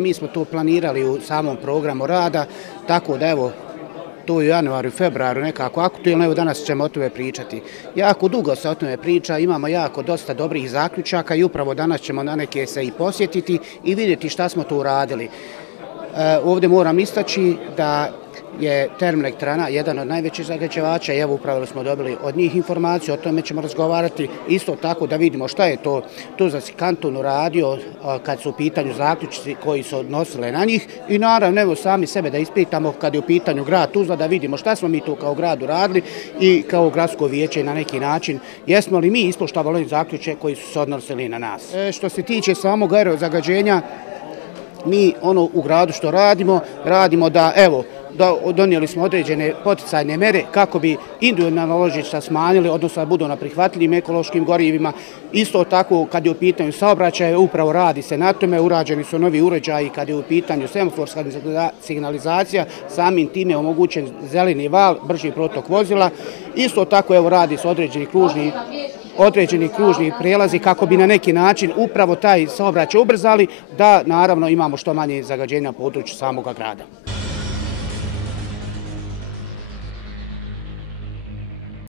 Mi smo to planirali u samom programu rada, tako da evo, to u januaru i februaru nekako aktualno, evo danas ćemo o tome pričati. Jako dugo se o tome priča, imamo jako dosta dobrih zaključaka i upravo danas ćemo na neke se i posjetiti i vidjeti šta smo tu uradili. Ovdje moram istaći da je termoelektrana jedan od najvećih zagađivača i evo upravo smo dobili od njih informaciju, o tome ćemo razgovarati isto tako da vidimo šta je to za kanton uradio kad su u pitanju zaključci koji su odnosile na njih i naravno evo sami sebe da ispitamo kad je u pitanju grad Tuzla da vidimo šta smo mi tu kao grad uradili i kao gradsko vijeće na neki način jesmo li mi ispoštovali zaključke koji su se odnosili na nas. Što se tiče samog aerozagađenja, mi u gradu što radimo da evo, donijeli smo određene poticajne mere kako bi individualna ložišta smanjili, odnosno da budu na prihvatljivim ekološkim gorivima. Isto tako kad je u pitanju saobraćaja, upravo radi se na tome, urađeni su novi uređaji kad je u pitanju semaforska signalizacija, samim tim je omogućen zeleni val, brži protok vozila. Isto tako evo radi se određeni kružni prelazi kako bi na neki način upravo taj saobraćaj ubrzali da naravno imamo što manje zagađenja na području samoga grada.